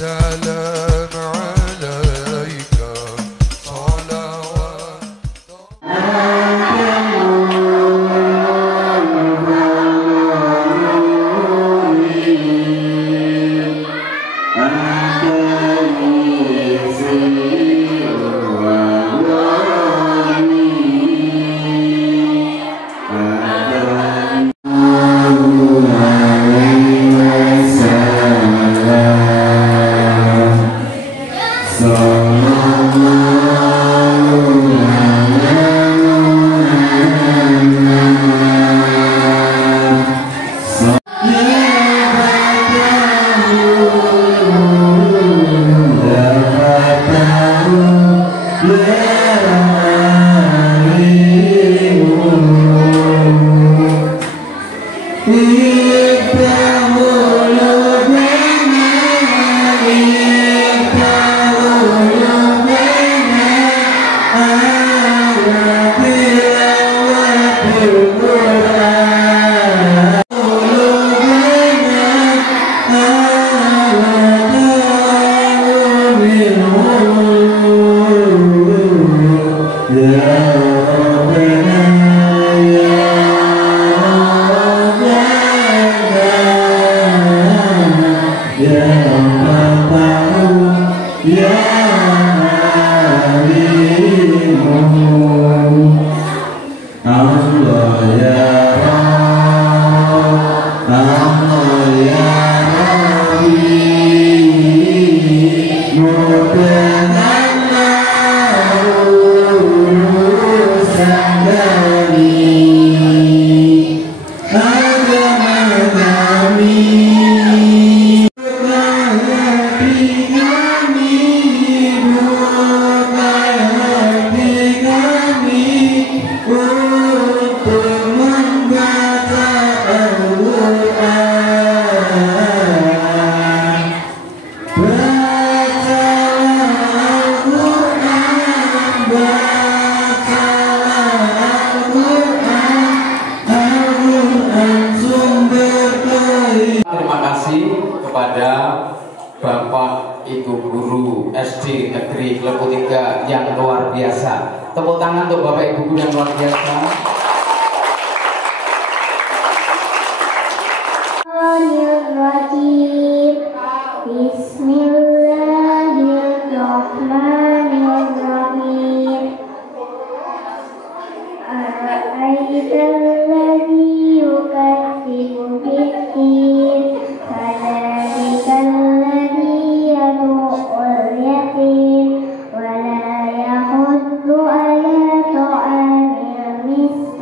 سلام عليك صلوات kepada Bapak Ibu Guru SD Negeri Klepu 3 yang luar biasa. Tepuk tangan untuk Bapak Ibu Guru yang luar biasa. Bismillahirrahmanirrahim. Ara'aitalladzi yukadzibu bid-din fadzalikal-ladzi yad'ul yatim wa la yahuddu 'ala ta'amil miskin.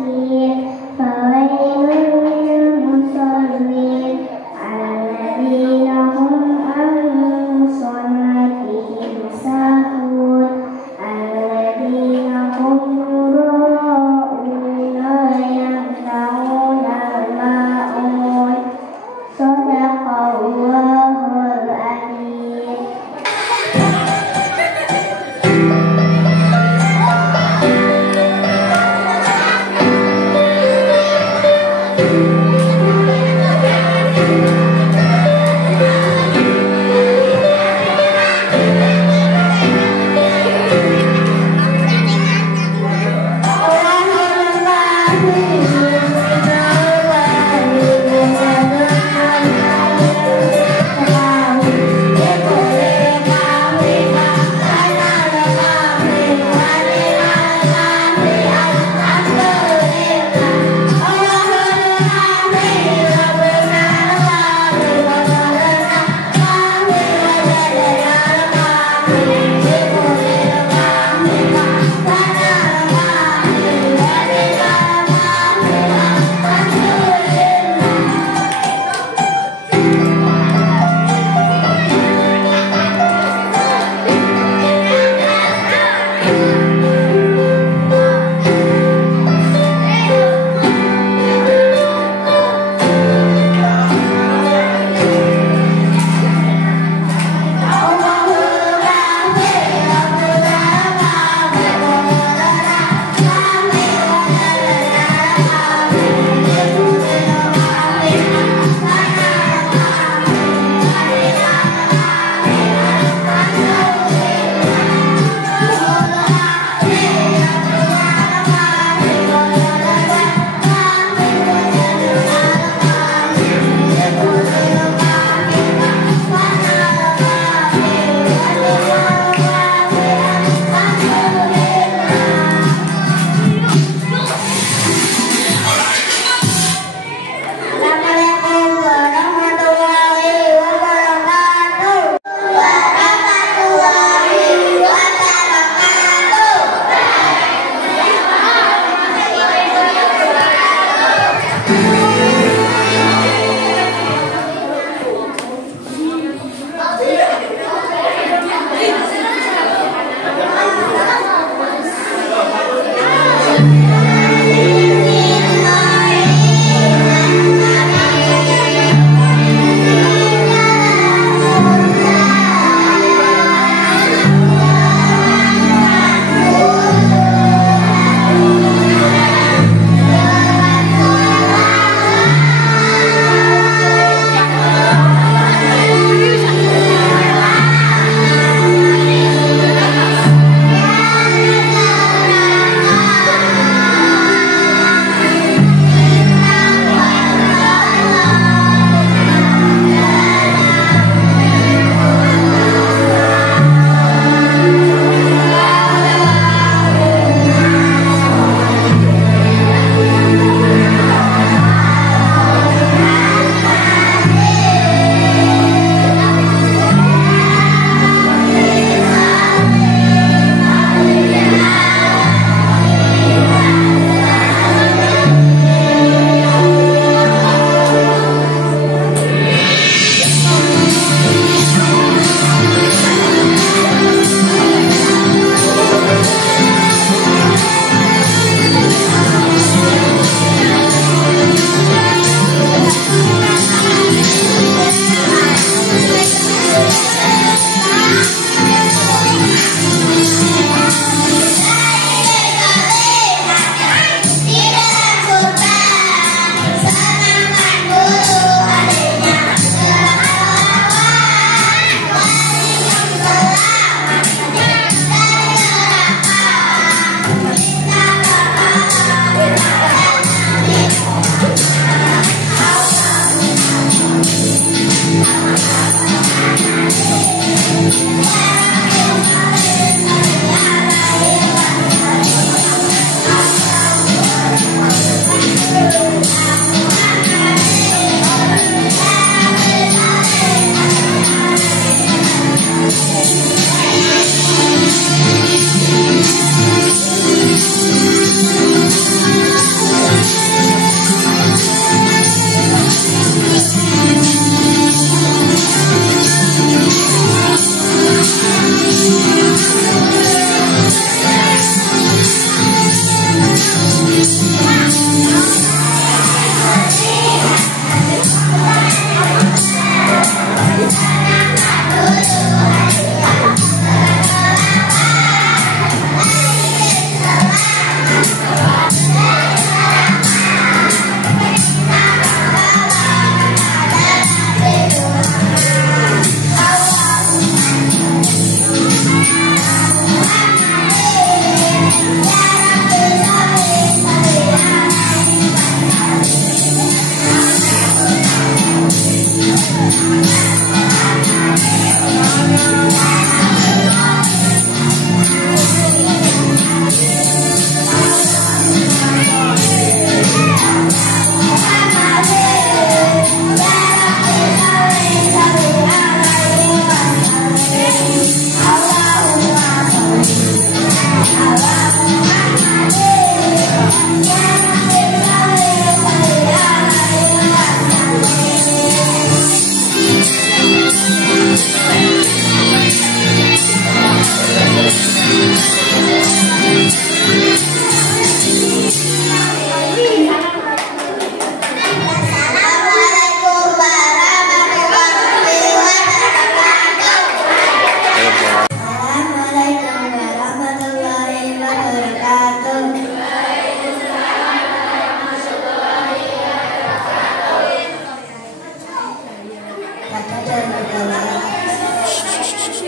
dan bergalah.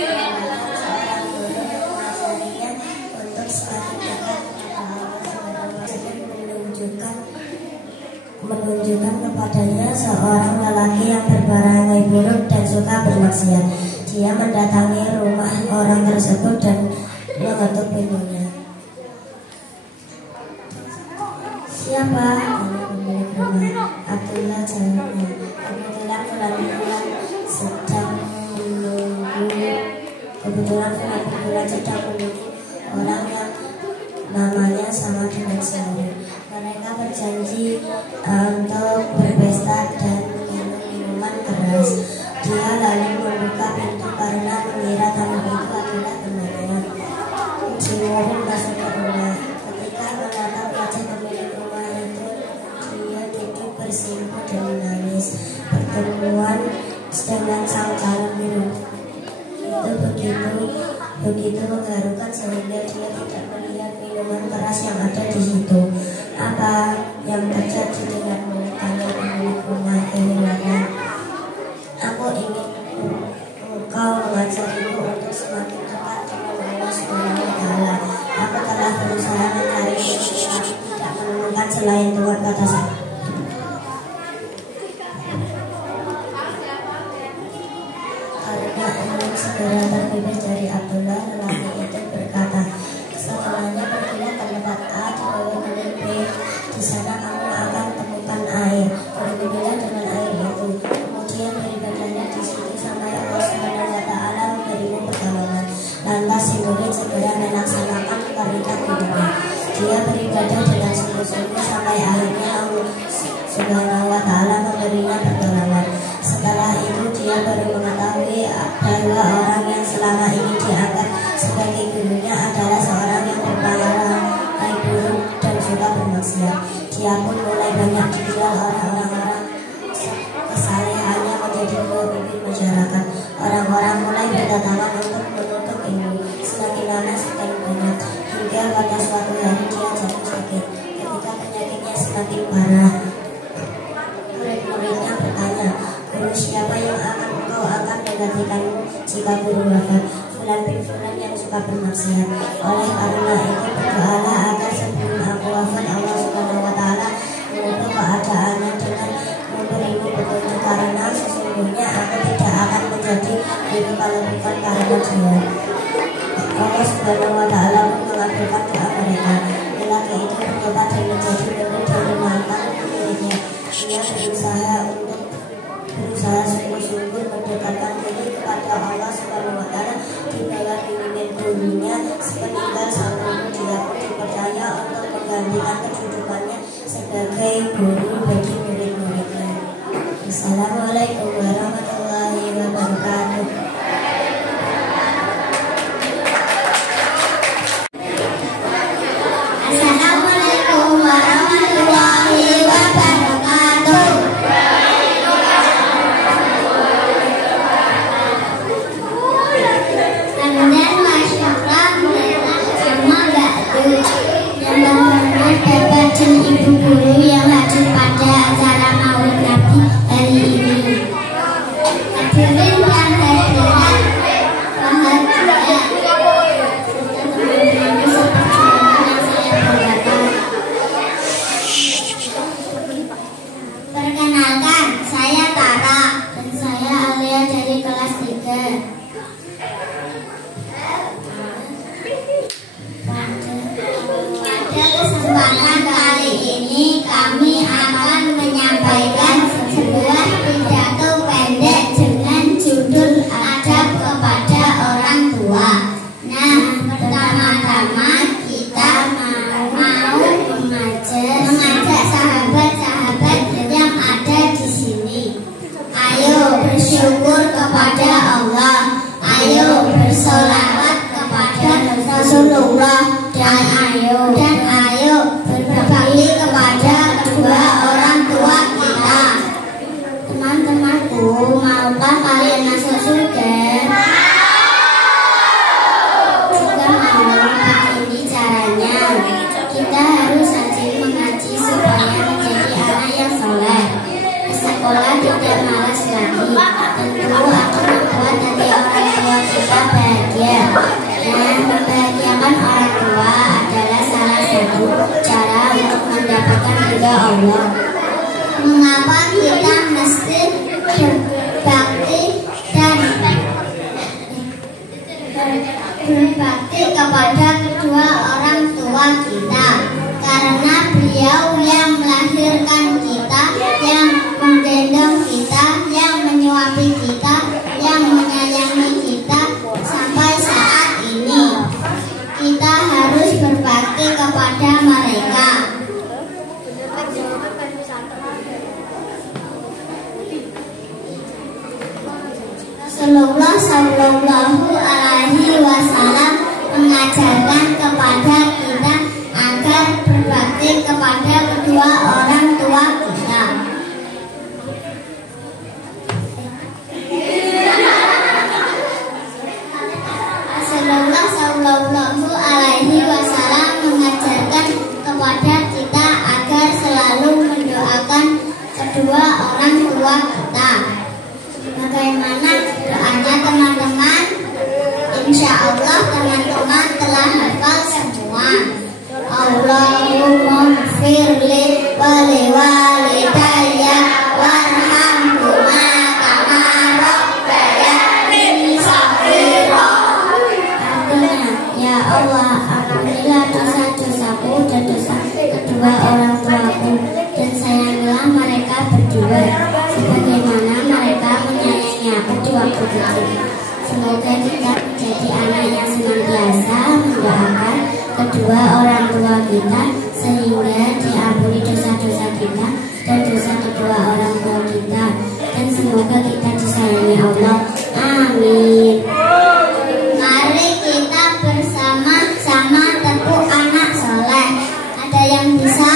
Seorang guru mengajarinya untuk semakin dekat kepada Allah menunjukkan kepadanya seorang lelaki yang berperangai buruk dan suka bermaksiat. Dia mendatangi rumah orang tersebut dan mengetuk pintunya. Siapa? Tanya pemilik rumah. Abdullah, jawabnya. Kebetulan sedang menunggu orang yang namanya sama dengan saya. Mereka berjanji untuk berpesta dan minum minuman keras. Dia lalu membuka pintu karena mengira tamu itu adalah temannya. Jimurin masuk ke rumah. Ketika menatap wajah pemilik rumah itu, dia duduk bersimpuh dan menangis. Pertemuan dengan sang calon itu begitu mengharukan sehingga dia tidak melihat minuman keras yang ada di situ. Apa yang terjadi denganmu? Tanya pemilik rumah kehilangan. Aku ingin engkau mengajariku untuk semakin dekat dengan Allah Subhanahu wa Ta'ala. Aku telah berusaha mencari tapi tidak menemukan selain Tuhan, kata saya. Karena ingin segera terbebas dari Abdullah, lelaki itu berkata, setelahnya pergilah ke tempat A di bawah gunung B. Di sana kamu akan temukan air. Berminumlah dengan air itu. Kemudian beribadahnya di situ sampai Allah Subhanahu wa Ta'ala memberimu pertolongan. Lantas si murid segera melaksanakan perintah gurunya. Dia beribadah dengan sungguh-sungguh sampai akhirnya Allah Subhanahu wa Ta'ala memberinya pertolongan. Setelah itu dia baru mengetahui bahwa orang yang selama ini dianggap sebagai gurunya adalah seorang yang berperangai buruk dan suka bermaksiat. Dia pun mulai banyak dijual orang-orang kesalehannya menjadi pemimpin masyarakat. Orang-orang mulai berdatangan untuk menuntut ilmu. Semakin lama semakin banyak, hingga pada suatu hari dia jatuh sakit. Ketika penyakitnya semakin parah, murid-muridnya bertanya, guru siapa yang akan engkau akan menggantikanmu jika guru wafat? Fulan bin Fulan yang suka bermaksiat. Oleh karena itu berdoalah agar sebelum aku wafat Allah Subhanahu wa Ta'ala mengubah keadaannya dengan memberimu petunjuk, karena sesungguhnya aku tidak akan menjadi guru kalau bukan karena dia. Allah Subhanahu wa Ta'ala pun mengabulkan doa mereka. Lelaki itu bertobat dan menjadi murid dari mantan muridnya. Dia berusaha sungguh-sungguh mendekatkan diri kepada Allah Subhanahu wa Ta'ala di bawah bimbingan gurunya. Sepeninggal sang guru, dia pun dipercaya untuk menggantikan kedudukannya sebagai guru bagi murid-muridnya. Assalamualaikum warahmatullahi wabarakatuh. Assalamualaikum warahmatullahi wabarakatuh. Ramadan masyarakat sama batu yang berhormat Bapak dan Ibu guru yang hadir pada acara Maulid Nabi hari ini. Hadirin dan hadirat bahagia, perkenalkan, saya Tara dan saya Alia dari kelas 3. Pada kesempatan kali ini kami akan menyampaikan sebuah pidato pendek dengan judul kita bahagia. Dan membahagiakan orang tua adalah salah satu cara untuk mendapatkan ridha Allah. Mengapa kita mesti berbakti dan berbakti kepada kedua orang tua kita? Karena beliau yang melahirkan kita, yang menggendong kita, yang menyuapi kita, yang menyayangi kita sampai saat ini. Kita harus berbakti kepada mereka. Rasulullah Shallallahu Alaihi Wasallam mengajarkan kepada kita agar berbakti kepada kedua orang tua kita. Rasulullah Shallallahu Alaihi Wasallam mengajarkan kepada kita agar selalu mendoakan kedua orang tua kita. Bagaimana doanya teman-teman? Insya Allah teman-teman telah hafal semua. Allahumma firli wali walidayya warhamhuma kama rabbayani shaghira. Artinya, ya Allah, ampunilah dosa-dosaku dan dosa kedua orang tuaku, dan sayangilah mereka berdua sebagaimana mereka menyayangi aku di waktu kecil. Semoga kita menjadi anak yang senantiasa mendoakan kedua orang tua kita sehingga diampuni dosa-dosa kita dan dosa kedua orang tua kita, dan semoga kita disayangi Allah. Amin. Mari kita bersama-sama tepuk anak soleh. Ada yang bisa?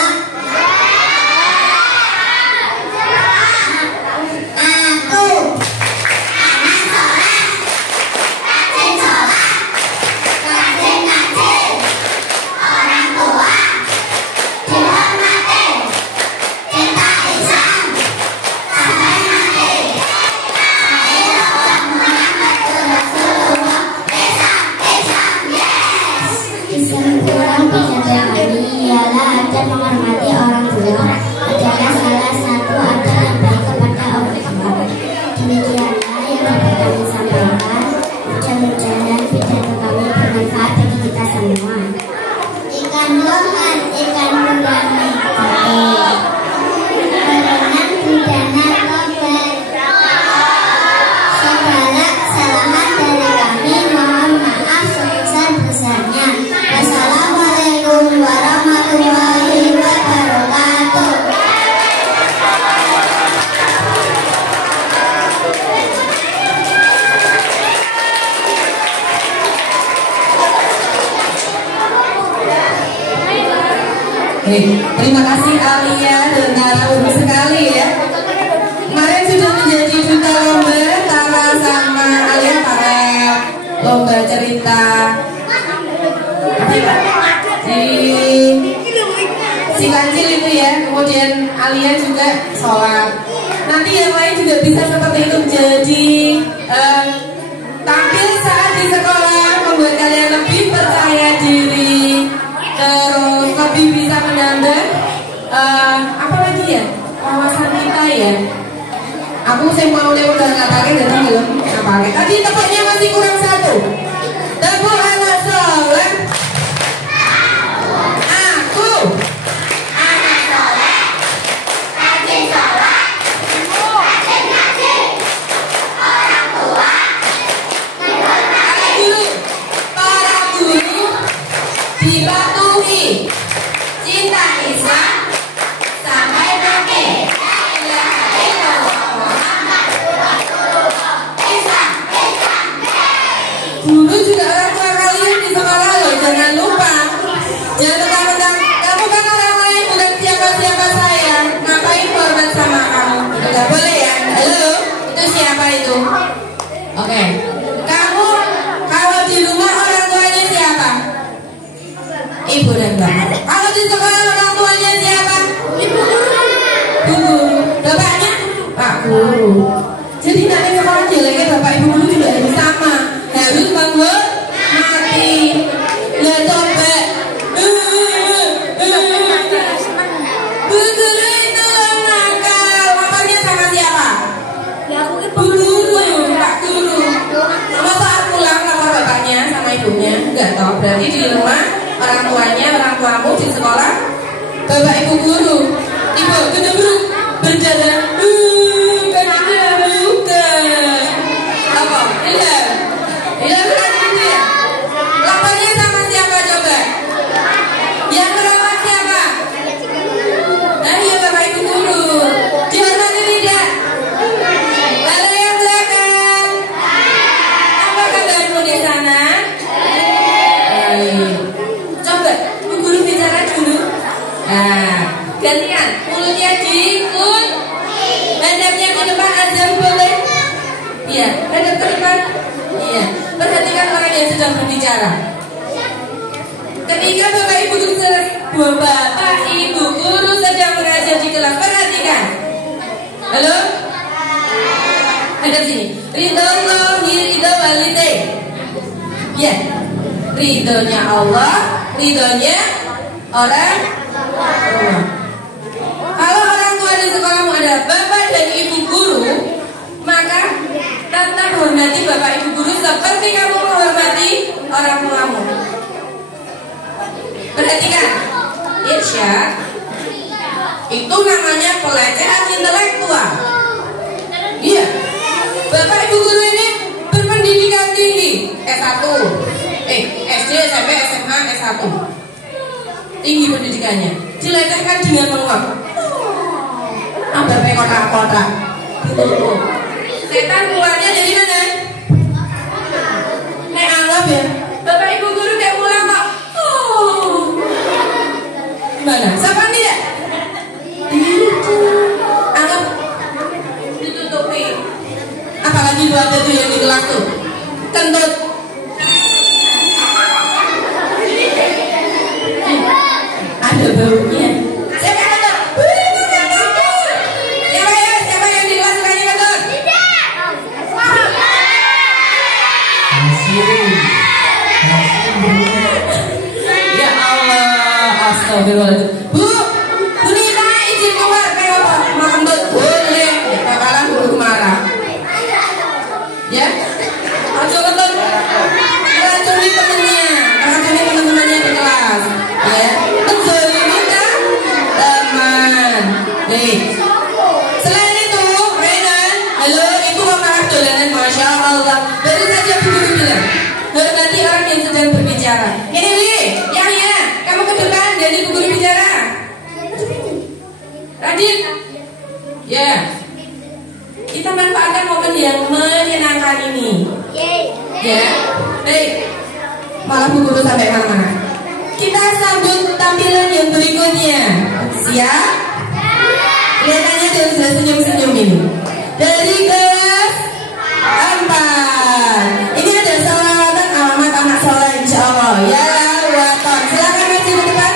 Menghormati orang tua adalah salah satu adab yang baik kepada orang tua. Demikianlah yang dapat kami sampaikan. Mudah-mudahan pidato kami bermanfaat bagi kita semua. Ikan lohan, ikan gurame, berenang di danau Tobet. Segala kesalahan dari kami mohon maaf sebesar-besarnya. Wassalamualaikum warahmatullahi wabarakatuh. Terima kasih Alia dan narasumber sekali ya. Kemarin sudah menjadi duta lomba Tara sama Alia pada lomba cerita si kancil itu ya. Kemudian Alia juga sholat. Nanti yang lain juga bisa seperti itu, jadi tampil saat di sekolah membuat kalian lebih percaya diri, terus lebih bisa menambah apa lagi ya, wawasan kita ya. Aku saya mau lewat nggak pakai jadi belum nggak pakai. Tadi tepuknya masih kurang satu. Tepuk anak soleh. Aku anak soleh, rajin sholat, rajin ngaji, orang tua, para guru dipatuhi, cinta Islam sampai mati. Dulu juga orang tua kalian di sekolah loh, jangan lupa. Jangan mentang-mentang kamu kan orang lain, bukan siapa-siapa saya. Ngapain hormat sama kamu? Gak boleh ya. Halo, itu siapa itu? Oke. Kamu kalau di rumah orang tuanya siapa? Ibu dan bapak. Kalau di sekolah orang tuanya siapa? Ibu. Guru. Bapaknya? Pak Guru. Jadi nanti sekolah jeleknya bapak ibu guru juga harus sama. Berarti di rumah orang tuanya, orang tuamu di sekolah, bapak ibu guru, ibu guru berjalan, bukan. Apa? Hilang kan gitu ya? Lapannya sama siapa coba? Yang merawat siapa? Nah iya bapak ibu guru. Dihormati tidak? Lalu yang belakang. Apa kabarmu di sana? Coba Bu Guru bicara dulu. Nah, gantian. Mulutnya diikut. Hadapnya ke depan aja boleh. Iya, hadap ke depan. Iya. Perhatikan orang yang sedang berbicara. Ketika Bapak Ibu Guru sedang mengajar di kelas, perhatikan. Halo? Hadap sini. Ridhollahi ridho walidayh. Ya. Ridhonya Allah, ridhonya orang tua. Kalau orang tua di sekolahmu adalah bapak dan ibu guru, maka tetap hormati bapak ibu guru seperti kamu menghormati orang tuamu. Perhatikan, Irsyad itu namanya pelecehan intelektual. Iya, bapak ibu guru ini berpendidikan tinggi, S1. SD, SMP, SMA, S1. Tinggi pendidikannya. Dilecehkan dengan menguap. Ambil kotak-kotak. Setan keluarnya dari mana? Nek anggap ya, bapak ibu guru kayak pulang kok. Gimana? Siapa tidak? Anggap ditutupi. Apalagi buat itu yang di kelas tuh. Kentut. Ada baunya. Siapa yang kentut? Siapa yang di kelas sukanya kentut? Ya Allah, astagfirullahaladzim. Bu Nina izin keluar kayak apa? Mau kentut? Boleh. Bakalan guru marah. Ya? Ayo kentut. Racuni temennya, racuni teman-temannya di kelas. Ya? Betul ini kan? Teman. Nih. Selain itu, Renan, halo, itu kok marah dolanan, Masya Allah. Baru saja Bu Guru bilang, hormati orang yang sedang berbicara. Ini Li, Yahya, kamu ke depan dari Bu Guru bicara. Radit. Ya. Kita manfaatkan momen yang menyenangkan ini. Ya. Baik. Malah Bu Guru sampai mana-mana. Kita sambut tampilan yang berikutnya. Siap? Kelihatannya dari senyum-senyum ini. Dari kelas 4. Ini ada salawatan alamat anak soleh insya Allah. Ya waton. Silakan maju ke depan.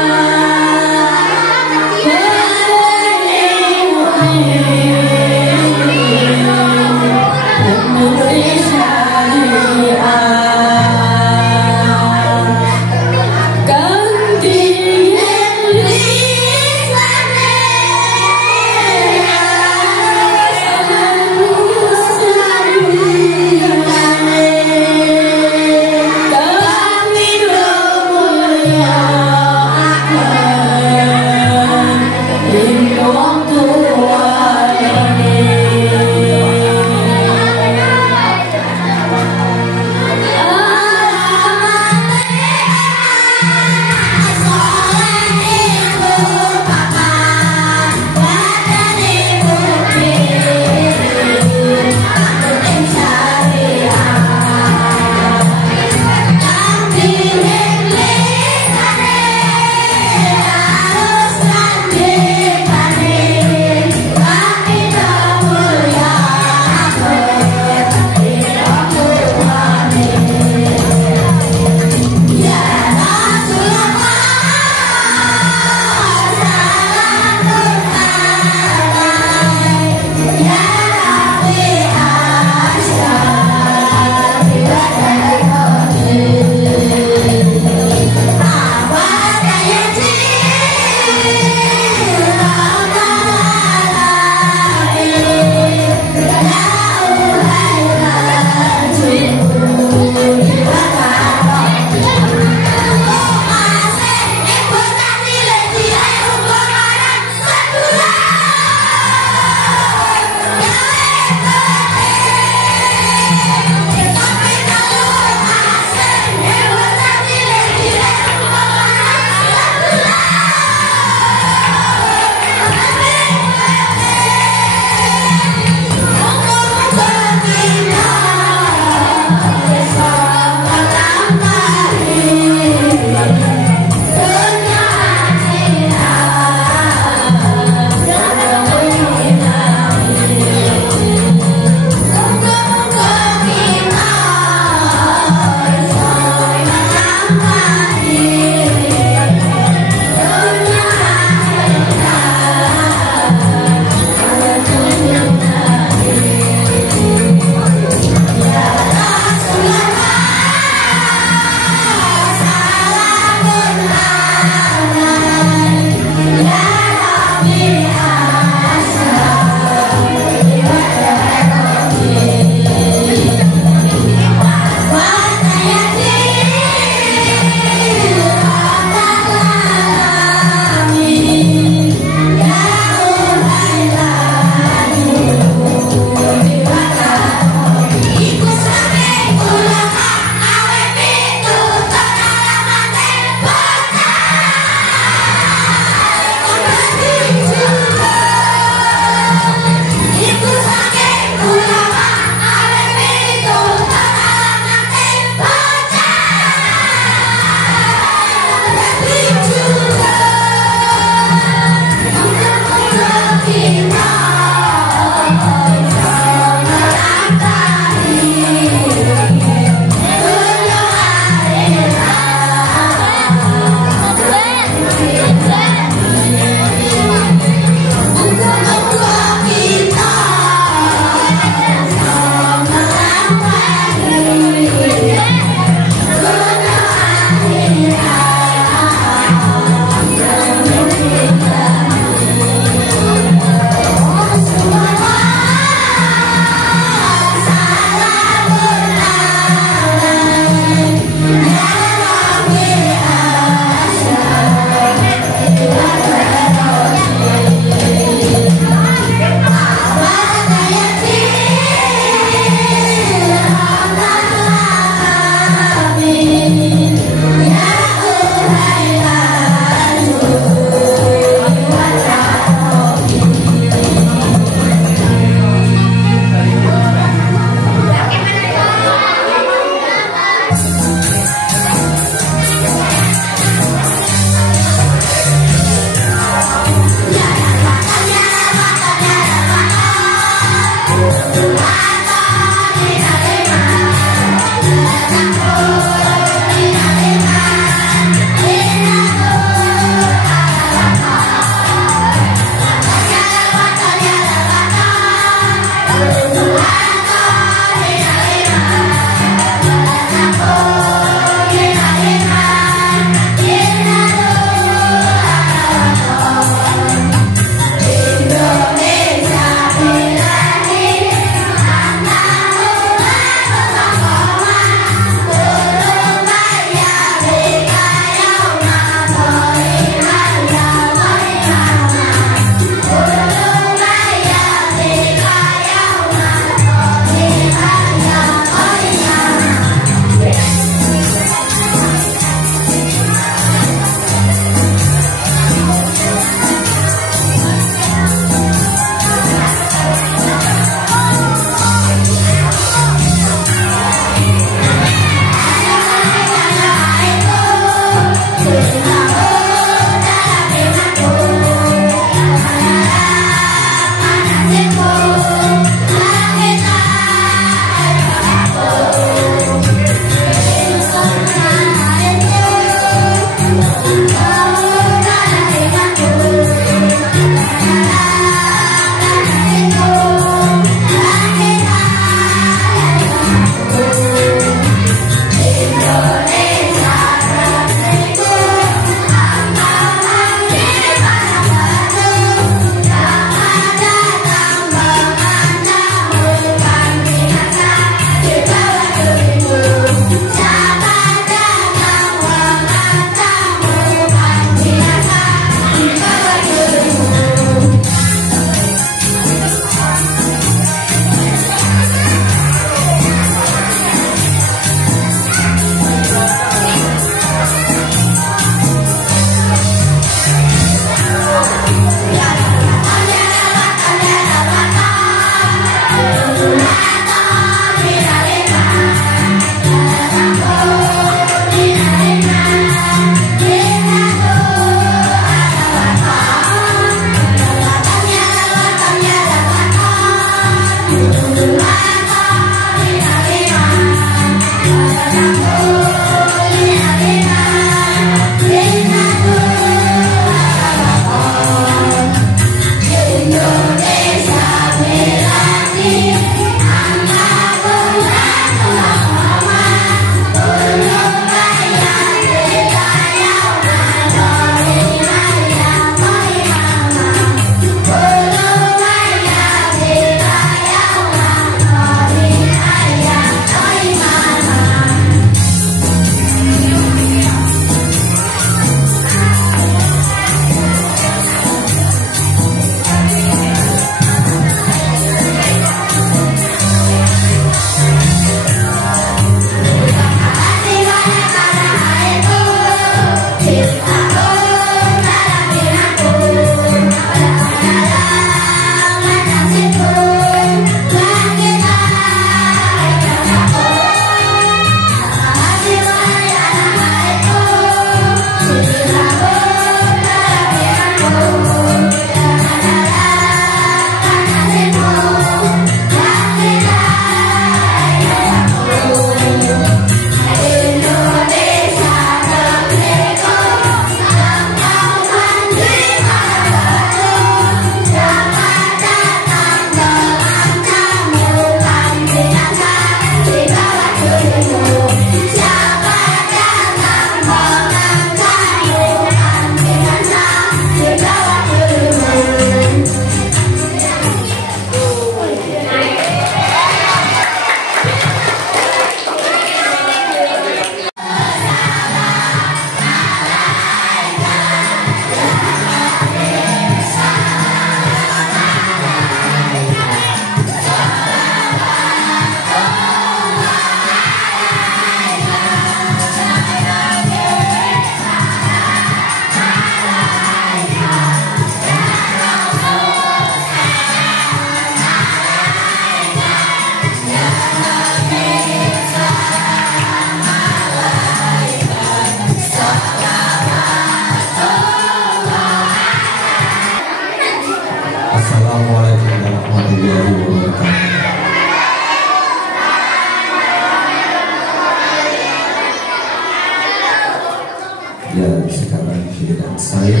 Ya, sekarang giliran saya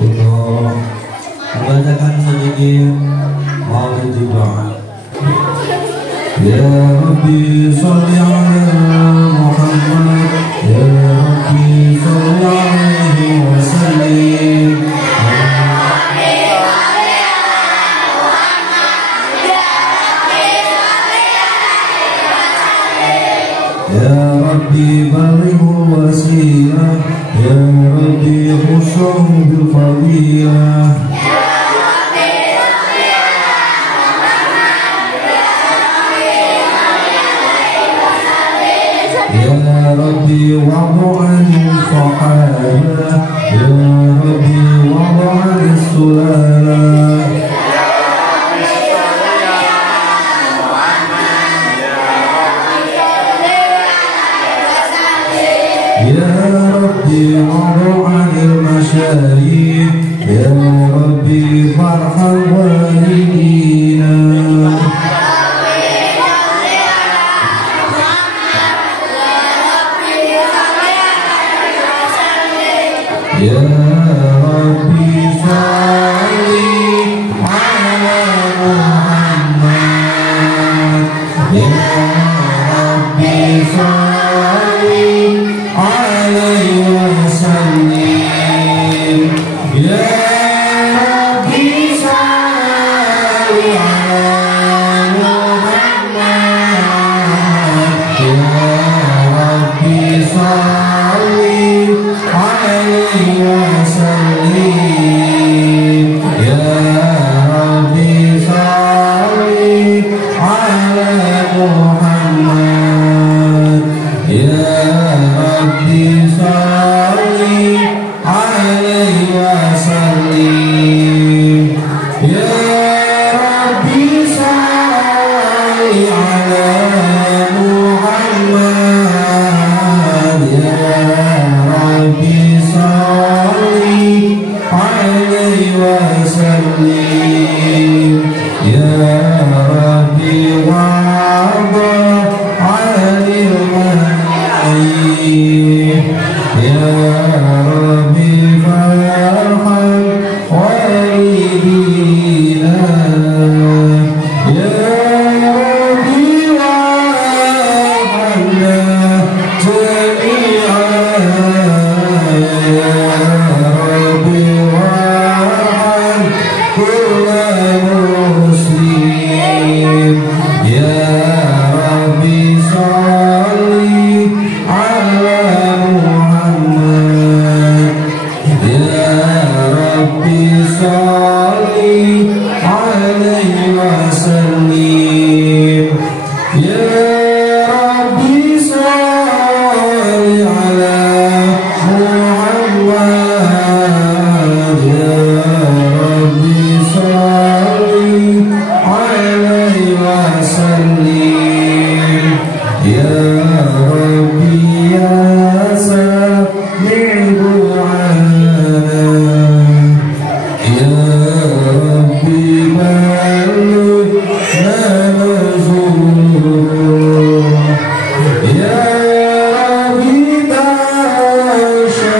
untuk membacakan sedikit maulid doa. Ya Rabbi sholli ala Muhammad, ya Rabbi sholli alaihi wa sallim. Ya Rabbi balighul wasilah, ya Rabbi khusyuh bil fadilah. Ya Rabbi wa'du'an sahaba, ya Rabbi wa'du'an sulala. Ya Rabbi wa'du'an masyayikh, ya Rabbi farham walidina. Ya Rabbi sholli ala Muhammad, ya Rabbi sholli alaihi wa sallim. Ya Rabbi sholli ala Muhammad, ya Rabbi sholli alaihi wa sallim. Ya Rabbi sholli ala Muhammad, ya Rabbi sholli alaihi wa sallim. Ya Rabbi sholli ala Muhammad, ya Rabbi sholli alaihi wa sallim. Ya Rabbi wa وسلم يا ربي يا سميع دعانا يا ربي بلغنا نزور يا ربي بشرنا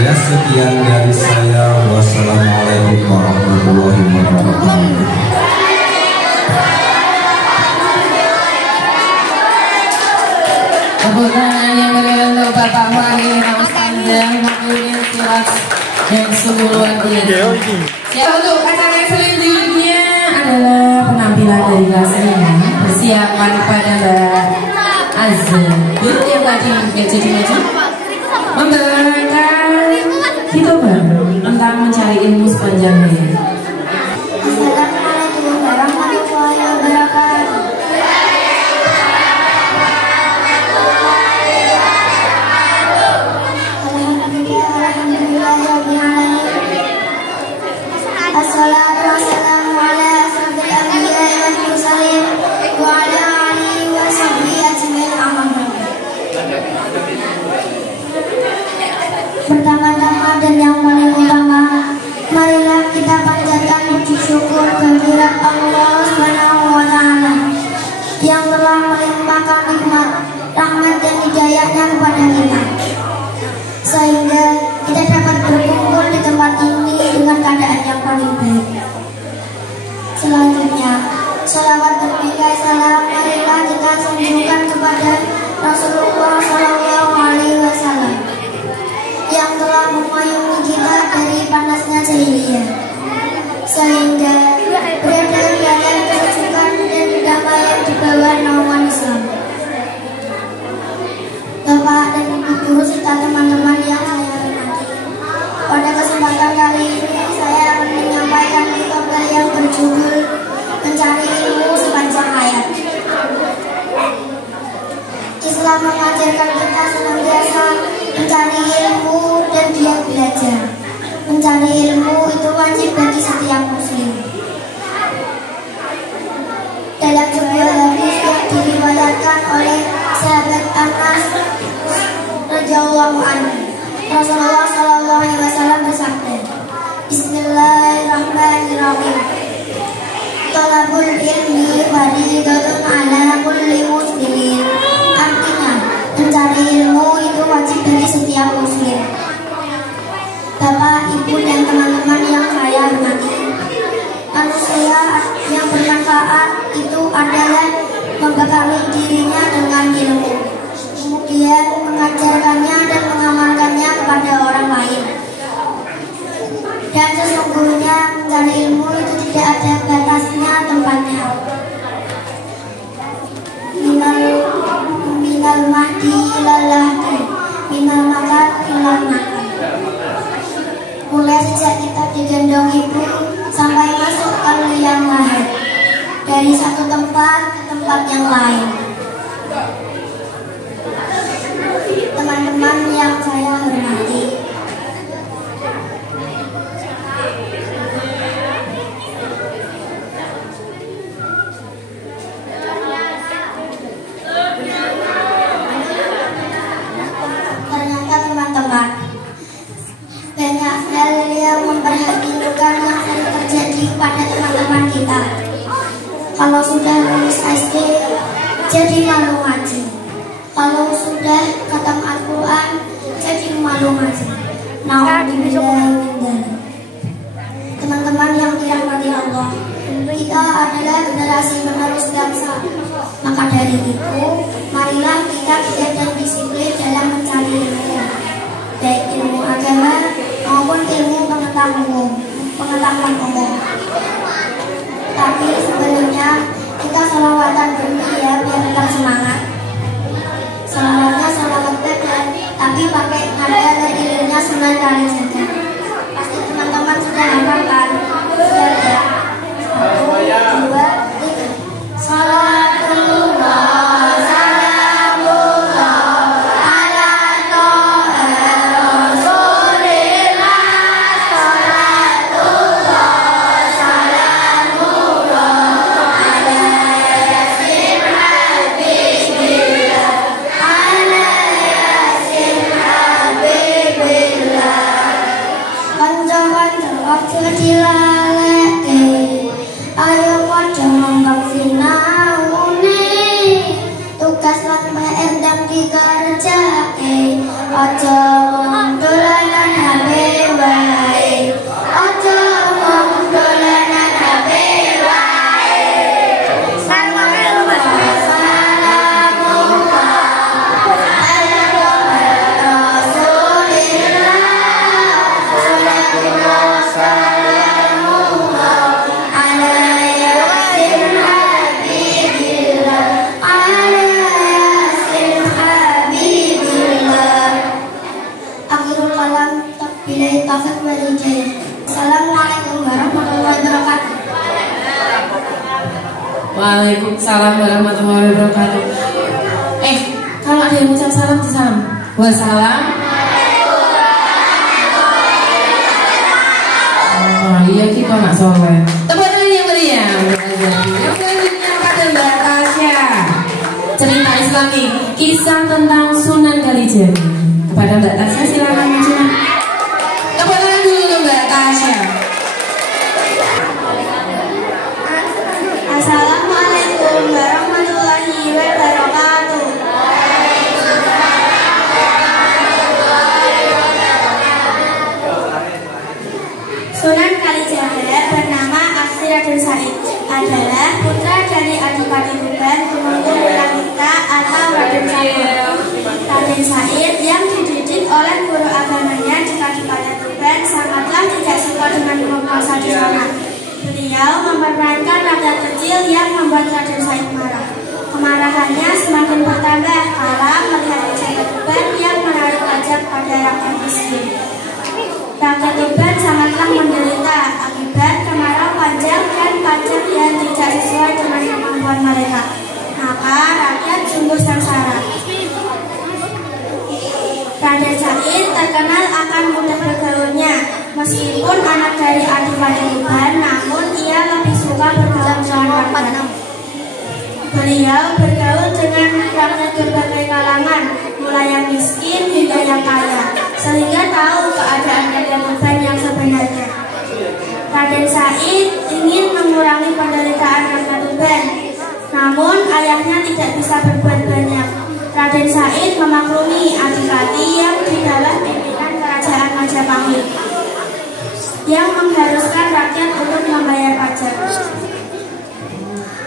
Ya, sekian dari saya. Wassalamualaikum warahmatullahi wabarakatuh. Tepuk tangan yang meriah untuk Bapak Wali Namus Panjang wakilnya Silas yang sungguh luar biasa. Ya, untuk acara selanjutnya adalah penampilan dari kelas 5. Persiapan pada Mbak Azul yang tadi jadi macam membawakan hitoban tentang mencari ilmu sepanjang hayat. Assalamualaikum warahmatullahi wabarakatuh. Assalatu wassalamu ala asrofil anbiya'i wal mursalin wa ala alihi wa sahbihi ajmain, amma ba'd. Pertama-tama dan yang paling utama, marilah kita panjatkan puji syukur kehadirat Allah Subhanahu wa Ta'ala yang telah melimpahkan nikmat, rahmat dan hidayahnya kepada kita, sehingga kita dapat berkumpul di tempat ini dengan keadaan yang paling baik. Selanjutnya, sholawat berbingkai salam marilah kita sanjungkan kepada Rasulullah Shallallahu Alaihi Wasallam yang telah memayungi kita dari panasnya jahiliyah, sehingga berada dalam kesejukan dan kedamaian di bawah naungan Islam. Bapak dan Ibu guru serta teman-teman yang saya hormati, pada kesempatan kali ini saya akan menyampaikan khotbah yang berjudul Mencari Ilmu Sepanjang Hayat. Islam mengajarkan kita senantiasa mencari ilmu dan giat belajar. Mencari ilmu itu wajib bagi setiap muslim. Dalam sebuah hadis yang diriwayatkan oleh sahabat Anas radhiyallahu anhu, Rasulullah Shallallahu Alaihi Wasallam bersabda, Bismillahirrahmanirrahim. Thalabul ilmi fardhatun ala kulli muslimin. Artinya, mencari ilmu itu wajib bagi setiap muslim. Bapak, Ibu, dan teman-teman yang saya hormati, manusia yang bermanfaat itu adalah membekali dirinya dengan ilmu, kemudian mengajarkannya dan mengamalkannya kepada orang lain. Dan sesungguhnya mencari ilmu itu tidak ada batasnya tempatnya. Minal mahdi ilal lahdi, minal makan ilal makan. Mulai sejak kita digendong ibu sampai masuk ke liang lahat, dari satu tempat ke tempat yang lain. teman-teman yang saya hormati. Ternyata teman-teman, banyak hal yang memperhatikan yang sering terjadi pada teman-teman kita. Kalau sudah lulus SD, jadi malu ngaji. Kalau sudah khatam Al-Quran, jadi malu ngaji. Nauzubillah. Teman-teman yang dirahmati Allah, kita adalah generasi penerus bangsa. Maka dari itu, marilah kita giat dan disiplin dalam mencari ilmu, baik ilmu agama maupun ilmu pengetahuan umum. Tapi sebelumnya kita salawatan dulu ya, biar tetap semangat. Salawatnya salawat beda, tapi pakai nada dan ilmunya Sunan Kalijaga. Pasti teman-teman sudah hafal kan? Sudah ya? 1, 2, 3. Salatullah salamullah ala toha rasulillah. Salatullah salamullah ala yasin habibillah, ala yasin habibillah. Kanca-kanca aja dilaleke, ayo padha ngembang sinaune. Tugas lan PR ndang dikerjake, aja wong dolanan HP wae, aja wong dolanan HP wae. Salamullah ala rasulillah. Salatullah salamullah ala yasin habibillah, ala yasin habibillah. Akhirul kalam, billahi taufiq wal hidayah. Assalamualaikum warahmatullahi wabarakatuh. Waalaikumsalam warahmatullahi wabarakatuh. Kalau ada yang ucap salam di salam. Wassalam. Oh iya, kita nak soleh. Tepuk tangan yang meriah. Yang selanjutnya pada Mbak Tasya. Cerita Islami, kisah tentang Sunan Kalijaga. Kepada Mbak Tasya silakan maju. Tepuk tangan dulu Mbak Tasya. Assalamualaikum warahmatullahi wabarakatuh. Sunan Kalijaga bernama asli Raden Said, adalah putra dari Adipati Tuban Tumenggung Wulanita atau Raden Said. Raden Said yang dididik oleh guru agamanya di Kadipaten Tuban sangatlah tidak suka dengan penguasa di sana. Beliau mempermainkan rakyat kecil yang membuat Raden Said marah. Kemarahannya semakin bertambah kala melihat pejabat Tuban yang menarik pajak pada rakyat miskin. Rakyat Tuban sangatlah menderita akibat kemarau panjang dan pajak yang tidak sesuai dengan kemampuan mereka. Maka rakyat sungguh sengsara. Raden Said terkenal akan mudah bergaulnya. Meskipun anak dari Adipati Tuban, namun ia lebih suka bergaul dengan rakyat. Beliau bergaul dengan rakyat berbagai kalangan, mulai yang miskin hingga yang kaya, sehingga tahu keadaan rakyat Tuban yang sebenarnya. Raden Said ingin mengurangi penderitaan rakyat Tuban, namun ayahnya tidak bisa berbuat banyak. Raden Said memaklumi Adipati yang di bawah pimpinan kerajaan Majapahit, yang mengharuskan rakyat untuk membayar pajak.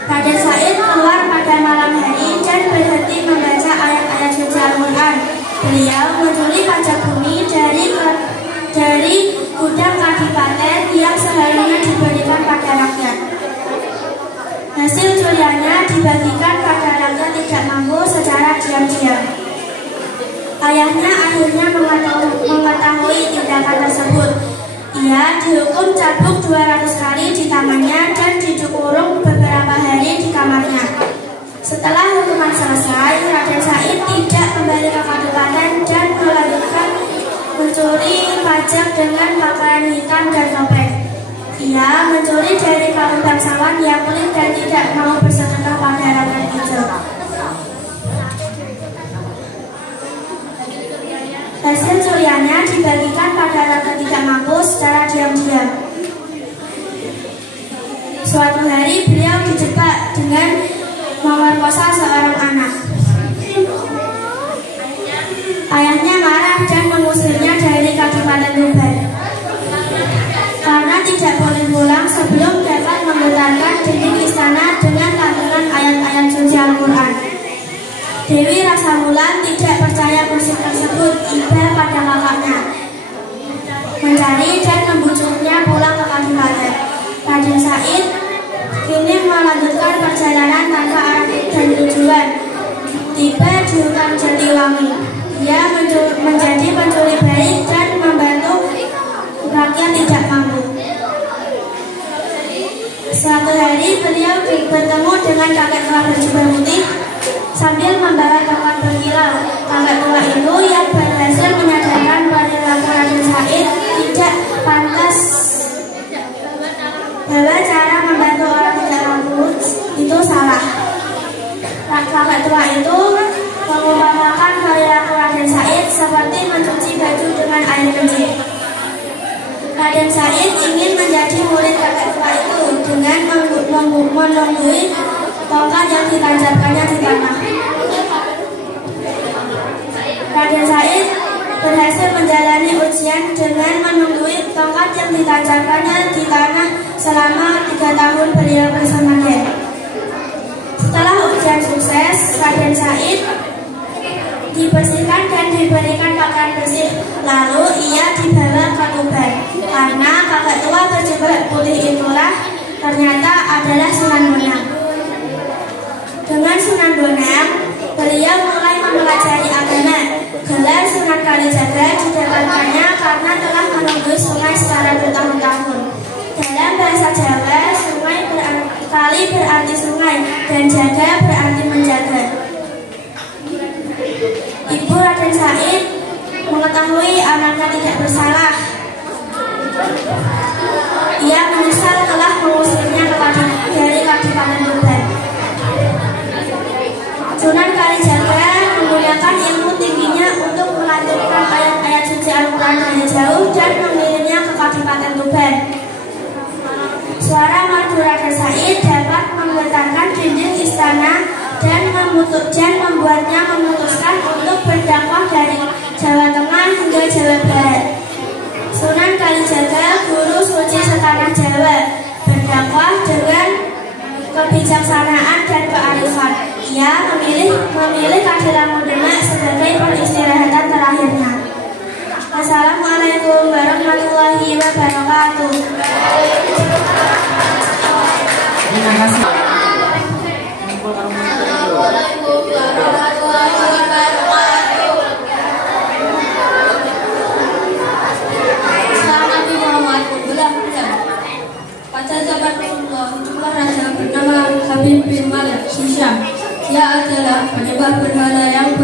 Raden Said keluar pada malam hari dan berhenti membaca ayat-ayat suci Al-Quran. Beliau mencuri pajak bumi dari gudang kadipaten yang seharusnya diberikan pada rakyat. Hasil curiannya dibagikan pada rakyat tidak mampu secara diam-diam. Ayahnya akhirnya mengetahui tindakan tersebut. Ia dihukum cambuk 200 kali di tangannya dan dikurung beberapa hari di kamarnya. Setelah hukuman selesai, Raden Said tidak kembali ke Kadipaten dan wajah dengan pakaian hitam dan topeng. Ia mencuri dari kaum bangsawan yang pelit dan tidak mau bersedekah pada rakyat hijau. Hasil curiannya dibagikan pada rakyat tidak mampu secara diam-diam. Suatu hari beliau dijebak dengan memerkosa seorang anak. Ayahnya marah dan mengusirnya dari Kabupaten Tuban karena tidak boleh pulang sebelum dapat memutarkan dinding istana dengan lantunan ayat-ayat suci Al-Quran. Dewi Rasamulan tidak percaya musik tersebut, iba pada kakaknya mencari dan membujuknya pulang ke Kabupaten. Raden Said kini melanjutkan perjalanan tanpa arah dan tujuan. Tiba di hutan Jatiwangi. Dia menjadi pencuri baik dan membantu rakyat tidak mampu. Suatu hari beliau bertemu dengan kakek tua berjubah putih sambil membawa tongkat berkilau. Kakek tua itu yang berhasil menyadarkan pada Raden Said tidak pantas bahwa cara membantu orang tidak mampu itu salah. Kakek tua itu mengumpamakan perilaku Raden Said seperti mencuci baju dengan air kencing. Raden Said ingin menjadi murid kakek tua itu dengan menunggui tongkat yang ditancapkannya di tanah. Raden Said berhasil menjalani ujian dengan menunggui tongkat yang ditancapkannya di tanah selama 3 tahun beliau bersemangat. Setelah ujian sukses, Raden Said dibersihkan dan diberikan pakaian bersih. Lalu ia dibawa ke Tuban karena kakek tua berjubah putih itulah ternyata adalah Sunan Bonang. Dengan Sunan Bonang, beliau mulai mempelajari agama. Gelar Sunan Kalijaga didapatkannya karena telah menunggu sungai secara bertahun-tahun. Dalam bahasa Jawa, kali berarti sungai dan jaga berarti menjaga. Ibu Raden Said mengetahui anaknya tidak bersalah. Ia menyesal telah mengusirnya dari Kabupaten Tuban. Sunan Kalijaga menggunakan ilmu tingginya untuk melantunkan ayat-ayat suci Al-Quran dari jauh dan mengirimnya ke Kabupaten Tuban. Suara merdu Raden Said dapat menggetarkan dinding istana dan membuatnya memutuskan untuk berdakwah dari Jawa Tengah hingga Jawa Barat. Sunan Kalijaga, guru suci setanah Jawa, berdakwah dengan kebijaksanaan dan kearifan. Ia memilih Kadilangun Demak sebagai peristirahatan terakhirnya. Wassalamualaikum warahmatullahi wabarakatuh. Terima kasih. Pada zaman Rasulullah, hiduplah raja bernama Habib bin Malik Hisham. Dia adalah penyembah berhala yang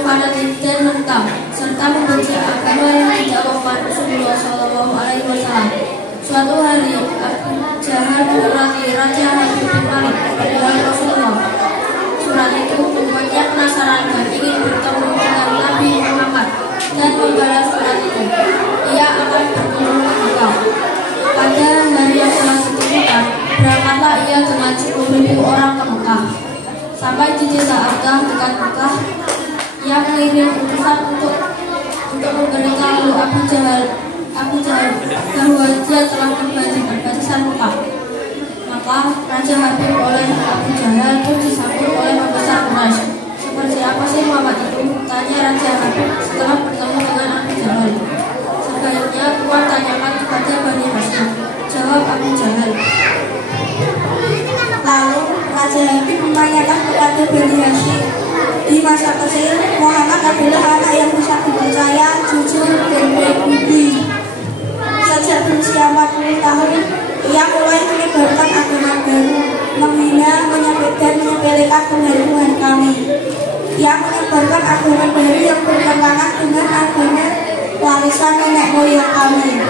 fanatik dan menentang serta membenci agama yang didakwakan Rasulullah SAW. Suatu hari, Abu Jahal menyurati Raja Habib bin Malik kepada Rasulullah. Surat itu membuatnya penasaran dan ingin bertemu dengan Nabi Muhammad dan membalas surat itu. Ia akan bertemu engkau. Pada hari yang telah ditentukan, berangkatlah ia dengan 10.000 orang ke Mekah. Sampai di desa Abdah dekat Mekah, ia mengirim utusan untuk memberitahu Abu Jahal bahwa dia telah tiba di perbatasan Mekah. Maka Raja Habib oleh Abu Jahal pun disambut oleh pembesar Quraisy. Seperti apa sih Muhammad itu? Tanya Raja Habib setelah bertemu dengan Abu Jahal. Sebaliknya Tuhan tanyakan kepada Bani Hashim, jawab Abu Jahal. Lalu Raja Habib menanyakan kepada Bani Hashim, di masa kecil Muhammad adalah anak yang bisa dipercaya, jujur dan baik budi. Sejak berusia 40 tahun, ia mulai menyebarkan agama baru, menghina, dan menyepelekan Tuhan kami. Ia menyebarkan agama baru yang bertentangan dengan agama warisan nenek moyang kami.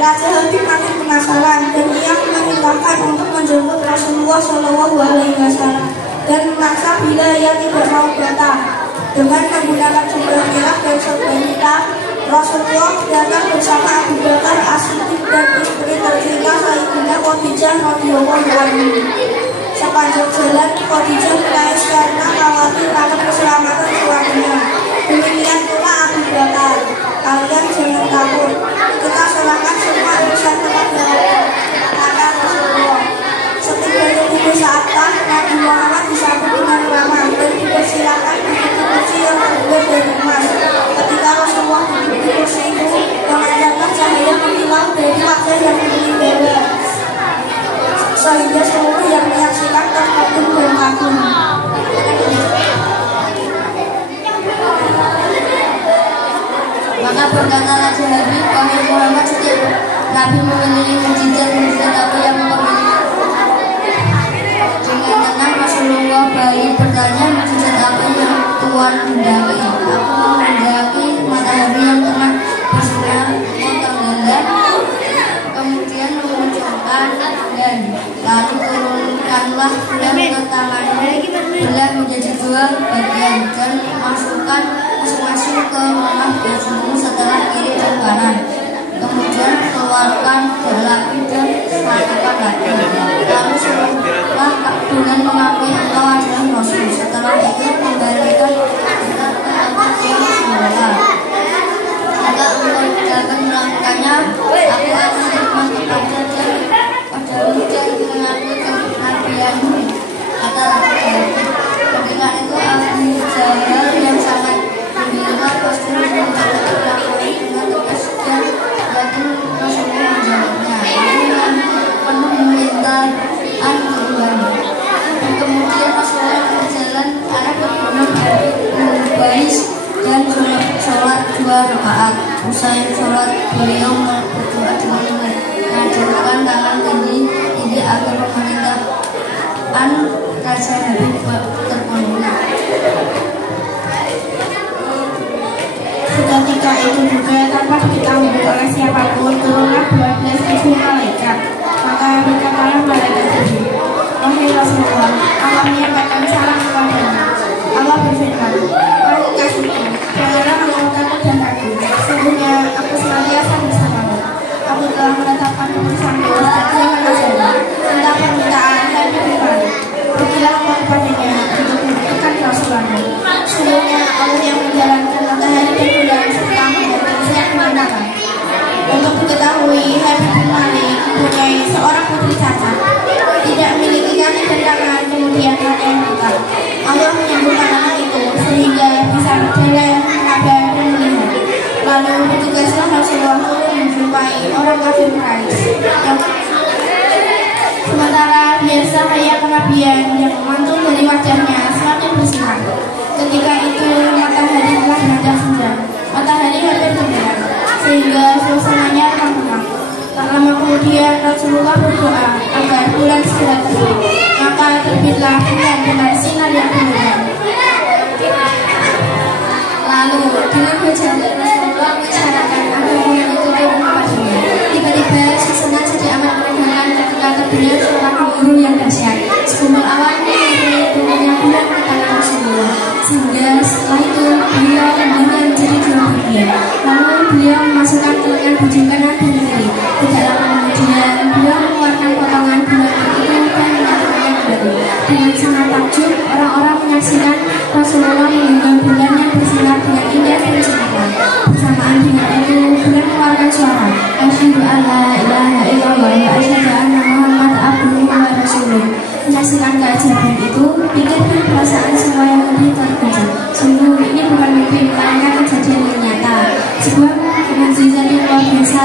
Raja Habib makin penasaran dan ia memerintahkan untuk menjemput Rasulullah Shallallahu Alaihi Wasallam dan memaksa bila ia tidak mau datang. Dengan menggunakan jubah merah dan sorban hitam, Rasulullah datang bersama Abu Bakar As-Siddiq dan istri tercinta Sayyidah Khadijah radhiyallahu anha. Sepanjang jalan, Khadijah menangis karena khawatir akan keselamatan suaminya. Demikian pula Abu Bakar. Kalian jangan takut, kita serahkan semua urusan kepada Allah, kata Rasulullah. Setibanya di desa Attah, Nabi Muhammad disambut dengan ramah dan dipersilakan duduk di kursi yang terbuat dari emas. Ketika Rasulullah duduk di kursi itu, memancarkan cahaya menghilang dari wajah yang berwibawa, sehingga seluruh yang menyaksikan terkagum dan kagum. Maka berkata Raja Habib, wahai Muhammad, setiap Nabi memiliki mukjizat apa yang memiliki. Dengan tenang Rasulullah balik bertanya, mukjizat apa yang Tuhan hendaki? Aku menghendaki matahari yang tengah bersinar mengtenggelam, kemudian memunculkan dan lalu turunkanlah bulan ke tanganmu, bulan menjadi dua bagian dan masukkan masing-masing ke rumah bajumu setelah kiri dan kanan. Kemudian keluarkan lagi dan satukan lagi. Lalu setelah bulan mengakui engkau adalah Rasul. Setelah itu kembalikan kita ke tempat yang semula. Jika engkau tidak akan melakukannya, aku akan berhikmat kepada padamu dan mengaku kenabianmu, kata Raja Habib. Ketika itu Abu Jahal yang sangat gembira pasti mengucapkan dengan tegas dan yakin Rasulullah menjawabnya. Aku penuh memintaan keduanya. Kemudian Rasulullah berjalan arah ke gunung Al-Bais dan sholat 2 rakaat. Usai sholat beliau berdoa dengan mengajurkan tangan tinggi agar pemerintahan Raja Habib terpenuhi. Ketika itu juga tanpa diketahui oleh siapapun turunlah 12.000 malaikat. Maka berkatalah malaikat itu, wahai Rasulullah, Allah menyampaikan salam kepadamu. Allah berfirman, wahai kekasihku, janganlah melakukan dan aku. Sesungguhnya aku senantiasa bersamamu. Aku telah menetapkan urusanmu dan jangan masalah tentang permintaan dan kembali. Pergilah kau kepadanya untuk memberikan Rasulullah. Sesungguhnya Allah yang menjalankan matahari dan bulan serta memberikan siap kebenaran. Untuk diketahui, Habib bin Malik mempunyai seorang putri cacat, tidak memiliki kaki dan tangan, kemudian pakaian hitam. Allah menyembuhkan anak itu sehingga bisa berjalan, mengabar dan melihat. Lalu bertugaslah Rasulullah untuk menjumpai orang kafir Quraisy. Sementara biasa raya kenabian yang memantul dari wajahnya semakin bersinar. Ketika itu matahari telah beranjak senja. Matahari hampir tenggelam sehingga suasananya tenang. Tak lama kemudian Rasulullah berdoa agar bulan segera terbit. Maka terbitlah bulan dengan sinar yang gemilang. Lalu dengan berjalan Rasulullah mengisyaratkan agar bulan itu turun kepadanya. Tiba-tiba suasana jadi amat menegangkan ketika terdengar suara gemuruh yang dahsyat. Segumpal awan menyertai turunnya bulan ke tangan Rasulullah. Sehingga setelah itu beliau membagi menjadi 2 bagian. Lalu beliau memasukkan ke lengan baju kanan dan kiri. Tidak lama kemudian beliau mengeluarkan potongan bulan itu dan menyatukannya kembali. Dengan sangat takjub, orang-orang menyaksikan Rasulullah menunggang bulan yang bersinar dengan indah dan cemerlang. Bersamaan dengan itu, bulan mengeluarkan suara, Asyhadu an la ilaha illallah wa asyhadu anna Muhammad abduhu wa rasuluh. Menyaksikan keajaiban itu, pikir dan perasaan semua yang lebih terkejut. Sungguh ini bukan mimpi, melainkan kejadian yang nyata. Sebuah mukjizat yang luar biasa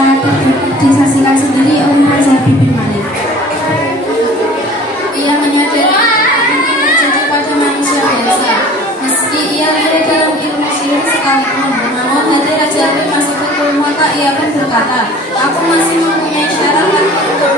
disaksikan sendiri oleh Raja Habib bin Malik. Ia menyadari ini terjadi pada manusia biasa. Meski ia lahir dalam ilmu sihir sekalipun, namun hati Raja Habib masih betul mata ia pun berkata, aku masih mempunyai syarat untuk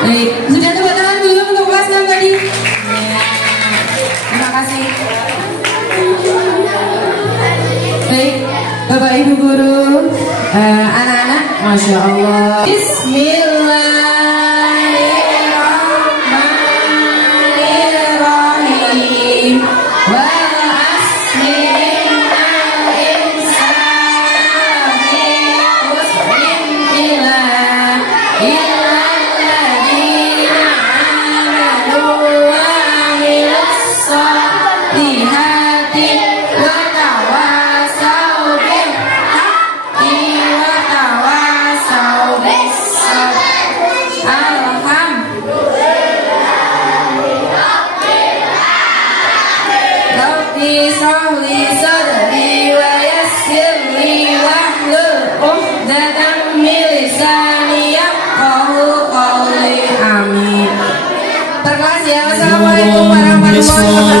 Baik, sudah tepuk tangan dulu untuk kelas 6 tadi. Terima kasih. Baik, Bapak Ibu guru, anak-anak, Masya Allah. Bismillahirrahmanirrahim. Terkelas ya. Wassalamualaikum warahmatullahi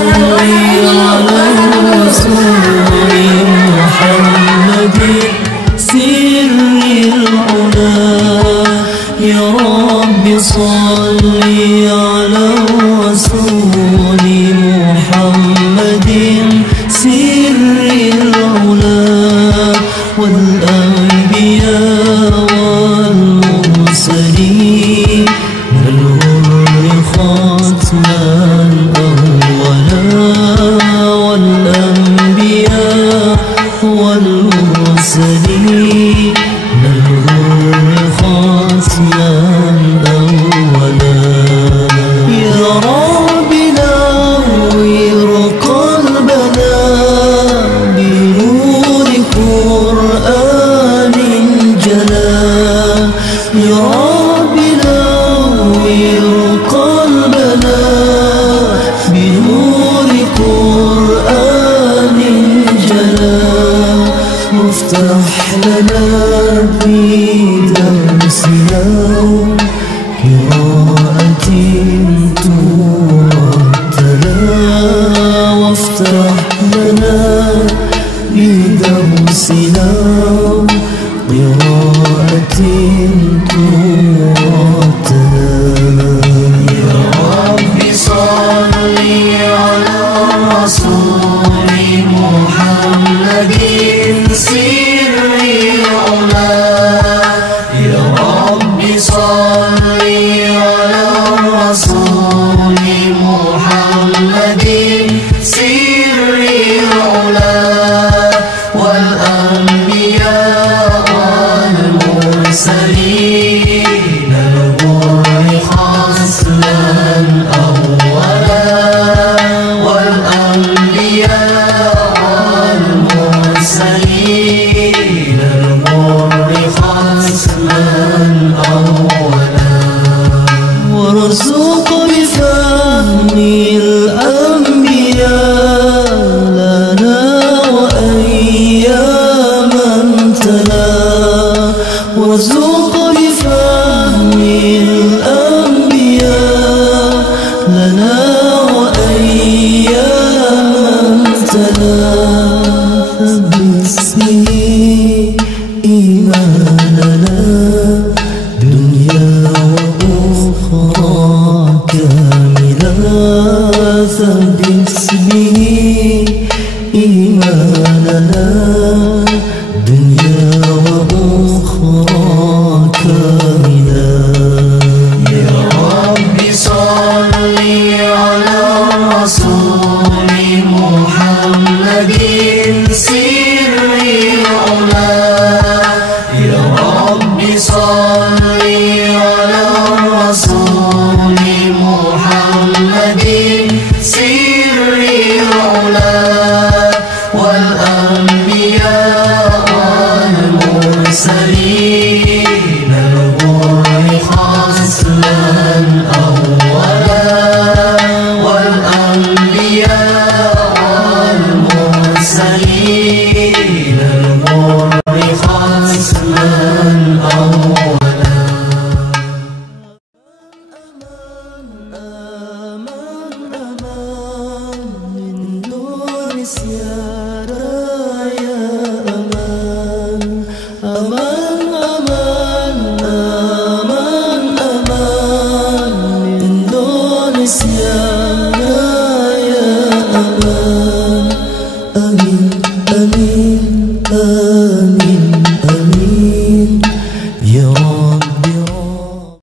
Abdullah